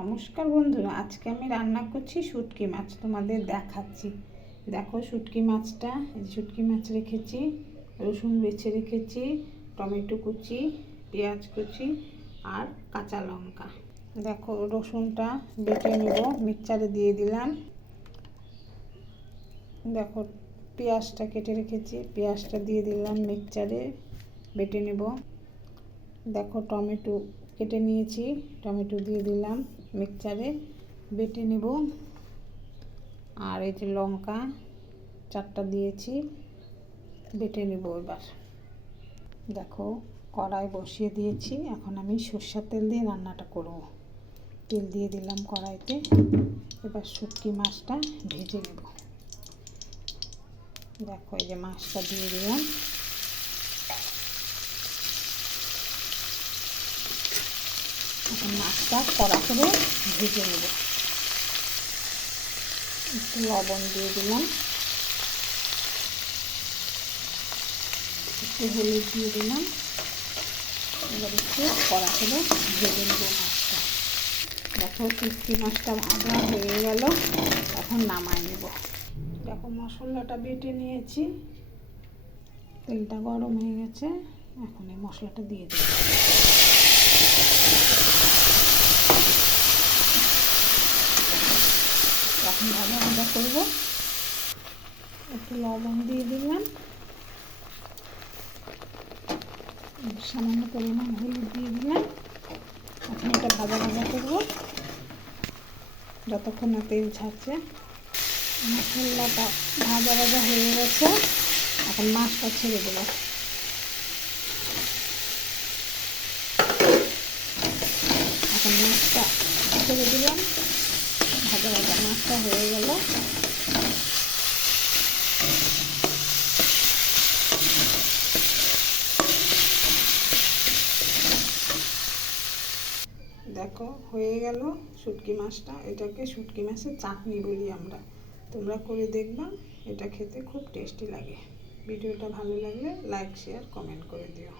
নমস্কার বন্ধুরা, আজকে আমি রান্না করছি শুটকি মাছ, তোমাদের দেখাচ্ছি। দেখো শুটকি মাছটা শুটকি মাছ রেখেছি, রসুন বেছে রেখেছি, টমেটো কুচি, পেঁয়াজ কুচি আর কাঁচা লঙ্কা। দেখো রসুনটা বেটে নেব মিক্সচারে দিয়ে দিলাম। দেখো পেঁয়াজটা কেটে রেখেছি, পেঁয়াজটা দিয়ে দিলাম মিক্সচারে বেটে নেব। দেখো টমেটো কেটে নিয়েছি, টমেটো দিয়ে দিলাম। মিক্সচারে বেটে নেব। আর এই যে লঙ্কা চারটা দিয়েছি, বেটে নেব এবার। দেখো, কড়াই বসিয়ে দিয়েছি। এখন আমি সর্ষের তেল দিয়ে রান্নাটা করব। তেল দিয়ে দিলাম কড়াইতে। এবার শুটকি মাছটা ভেজে নেব। দেখো, এই যে মাছটা দিয়ে দিলাম। এখন মাছটা কড়া করে ভেজে নেব। একটু লবণ দিয়ে দিলাম। একটু হলুদ দিয়ে দিলাম। এবার একটু কড়া করে ভেজে নেব মাছটা। দেখো শুটকি মাছটা ভাজা হয়ে গেল। এখন নামাই নেব। দেখো মশলাটা বেটে নিয়েছি। তেলটা গরম হয়ে গেছে। এখন এই মশলাটা দিয়ে দেবো। এখন ভাজা ভাজা করব। একটু লবণ দিয়ে দিলাম। সামান্য পরিমাণ হলুদ দিয়ে দিলাম। এখন এটা ভাজা ভাজা করব। যতক্ষণ না তেল ছাড়ছে। মশলাটা ভাজা ভাজা হয়ে গেছে। এখন মাছটা ছেড়ে দেবো। এখন মাছটা ছেড়ে দিলাম। ভাজা ভাজা মাছটা হয়ে গেল। দেখো, হয়ে গেল শুটকি মাছটা। এটাকে শুটকি মাছের চাটনি বলি আমরা। তোমরা করে দেখবা, এটা খেতে খুব টেস্টি লাগে। ভিডিওটা ভালো লাগলে লাইক শেয়ার কমেন্ট করে দিও।